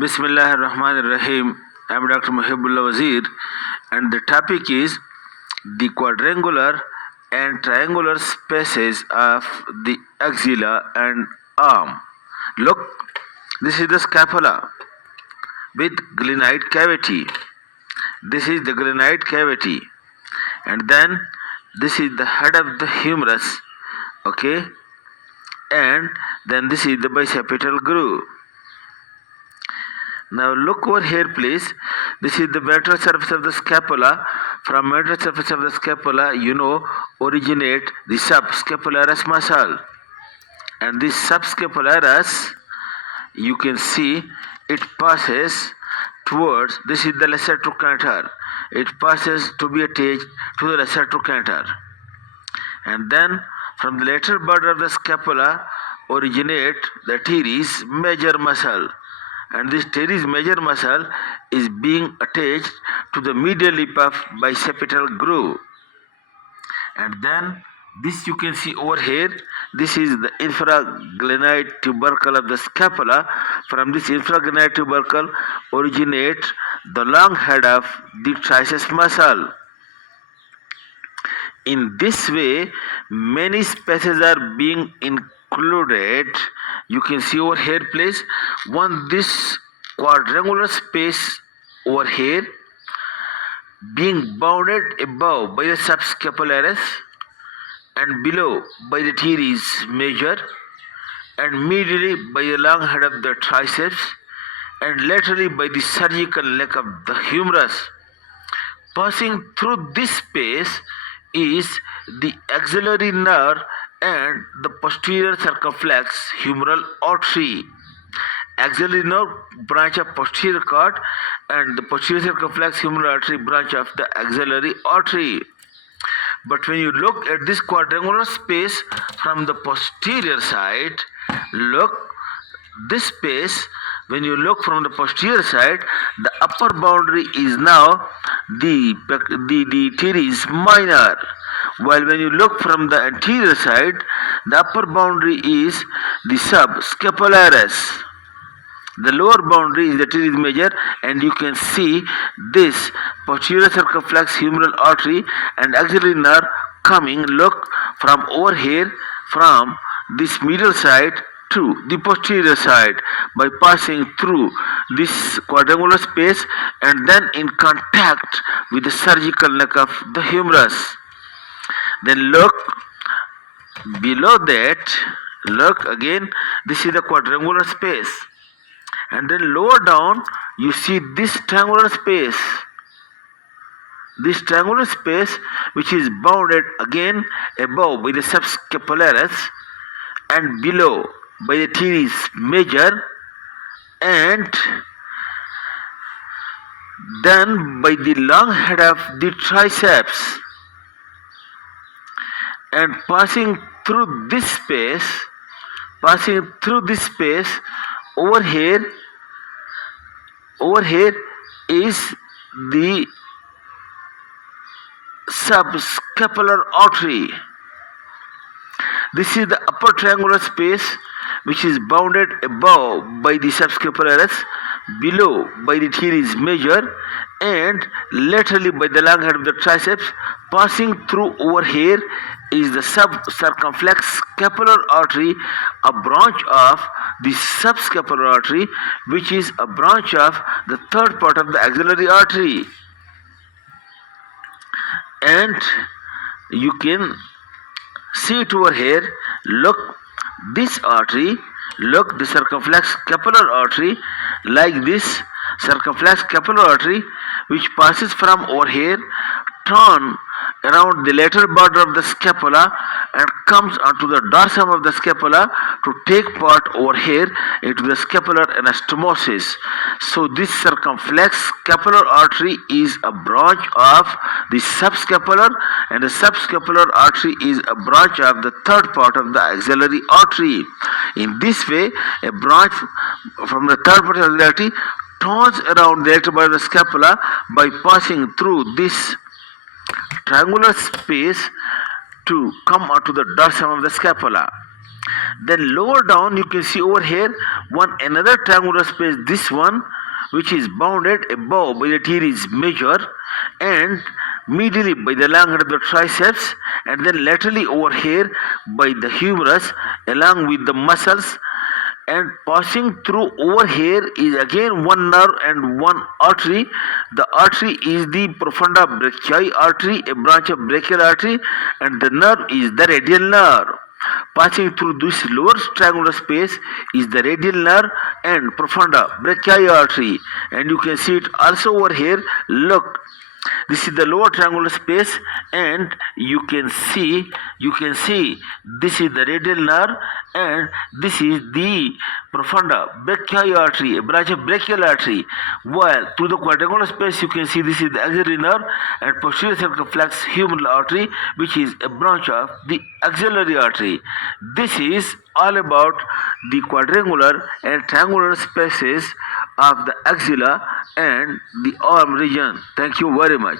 Bismillah ar-Rahman ar-Rahim. I am Dr. Mohibullah Wazir, and the topic is the quadrangular and triangular spaces of the axilla and arm. Look, this is the scapula with glenite cavity. This is the glenite cavity, and then this is the head of the humerus, okay, and then this is the bicipital groove. Now look over here, please. This is the ventral surface of the scapula. From ventral surface of the scapula, originate the subscapularis muscle. And this subscapularis, you can see it passes towards, this is the lesser trochanter. It passes to be attached to the lesser trochanter. And then from the lateral border of the scapula originate the teres major muscle. And this teres major muscle is being attached to the medial lip of bicipital groove. And then this you can see over here, this is the infraglenite tubercle of the scapula. From this infraglenite tubercle originate the long head of the triceps muscle. In this way, many spaces are being included. You can see over here, please. This quadrangular space over here being bounded above by the subscapularis and below by the teres major and medially by the long head of the triceps and laterally by the surgical neck of the humerus. Passing through this space is the axillary nerve and the posterior circumflex humeral artery. Axillary nerve branch of posterior cord and the posterior circumflex humeral artery branch of the axillary artery. But when you look at this quadrangular space from the posterior side, look, this space, when you look from the posterior side, the upper boundary is now the teres minor. While when you look from the anterior side, the upper boundary is the subscapularis. The lower boundary is the teres major, and you can see this posterior circumflex humeral artery and axillary nerve coming, look, from over here, from this medial side to the posterior side by passing through this quadrangular space and then in contact with the surgical neck of the humerus. Then look below that, look again, this is the quadrangular space. And then lower down, you see this triangular space. This triangular space which is bounded again above by the subscapularis and below by the teres major and then by the long head of the triceps. And passing through this space, over here is the subscapular artery. This is the upper triangular space which is bounded above by the subscapularis, below by the teres major and laterally by the long head of the triceps. Passing through over here is the subcircumflex scapular artery, a branch of the subscapular artery, which is a branch of the third part of the axillary artery. And you can see it over here. Look, this artery, look, the circumflex scapular artery, like this circumflex scapular artery, which passes from over here, turn around the lateral border of the scapula and comes onto the dorsum of the scapula to take part over here into the scapular anastomosis. So this circumflex scapular artery is a branch of the subscapular, and the subscapular artery is a branch of the third part of the axillary artery. In this way, a branch from the third part of the artery turns around the lateral border of the scapula by passing through this triangular space to come onto the dorsum of the scapula. Then lower down you can see over here one another triangular space, this one, which is bounded above by the teres major and medially by the length of the triceps, and then laterally over here by the humerus along with the muscles, and passing through over here is again one nerve and one artery. The artery is the profunda brachii artery, a branch of brachial artery, and the nerve is the radial nerve. Passing through this lower triangular space is the radial nerve and profunda brachii artery, and you can see it also over here. Look, this is the lower triangular space, and you can see this is the radial nerve, and this is the profunda brachii artery, a branch of brachial artery. While through the quadrangular space you can see this is the axillary nerve and posterior circumflex humeral artery, which is a branch of the axillary artery. This is all about the quadrangular and triangular spaces of the axilla and the arm region. Thank you very much.